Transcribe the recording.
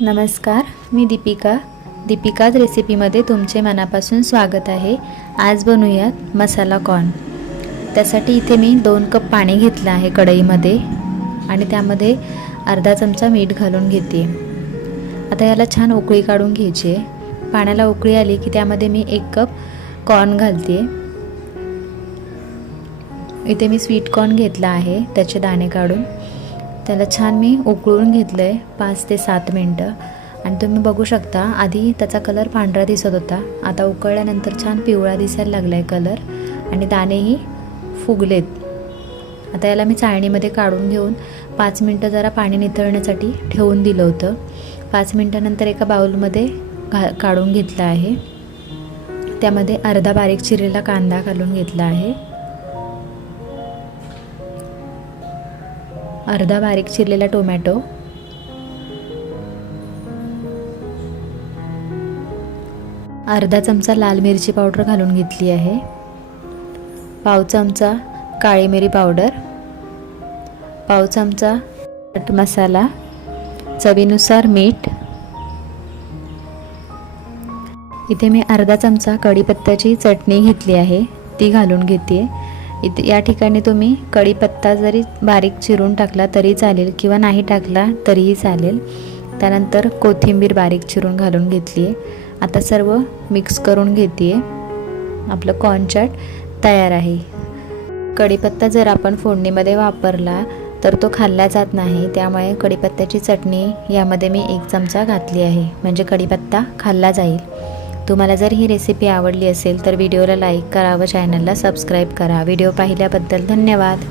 नमस्कार मी दीपिका. दीपिकाज रेसिपीमध्ये तुमचे मनापासून स्वागत आहे. आज बनवूयात मसाला कॉर्न. त्यासाठी इथे मी दोन कप पाणी घेतलं आहे कढईमध्ये आणि त्यामध्ये अर्धा चमचा मीठ घालून घेते. आता याला छान उकळी काढून घ्यायची आहे. पाण्याला उकळी आली की त्यामध्ये मी एक कप कॉर्न घालते. इथे मी स्वीट कॉर्न घेतला आहे त्याचे दाणे काढून. त्याला छान मी उकळून घेतलं आहे पाच ते सात मिनटं. आणि तुम्ही बघू शकता आधी त्याचा कलर पांढरा दिसत होता. आता उकळल्यानंतर छान पिवळा दिसायला लागला आहे कलर आणि दाणेही फुगलेत. आता याला मी चाळणीमध्ये काढून घेऊन पाच मिनटं जरा पाणी निथळण्यासाठी ठेवून दिलं होतं. पाच मिनटानंतर एका बाऊलमध्ये घा काढून घेतलं आहे. त्यामध्ये अर्धा बारीक चिरलेला कांदा घालून घेतला आहे. अर्धा बारीक चिरलेला टोमॅटो. अर्धा चमचा लाल मिरची पावडर घालून घेतली आहे. पाव चमचा काळी मिरी पावडर. पाव चमचा चाट मसाला. चवीनुसार मीठ. इथे मी अर्धा चमचा कढीपत्त्याची चटणी घेतली आहे. ती घालून घेते इथे या ठिकाणी तुम्ही कढीपत्ता जरी बारीक चिरून टाकला तरी चालेल किंवा नाही टाकला तरीही चालेल. त्यानंतर कोथिंबीर बारीक चिरून घालून घेतली आहे आता सर्व मिक्स करून घेते आपलं कॉर्न चाट तयार आहे. कढीपत्ता जर आपण फोडणीमध्ये वापरला तर तो खाल्ला जात नाही. त्यामुळे कढीपत्त्याची चटणी यामध्ये मी एक चमचा घातली आहे. म्हणजे कढीपत्ता खाल्ला जाईल. तुम्हाला जर ही रेसिपी आवडली असेल तर व्हिडिओला लाईक करा व चॅनलला सबस्क्राईब करा. व्हिडिओ पाहिल्याबद्दल धन्यवाद.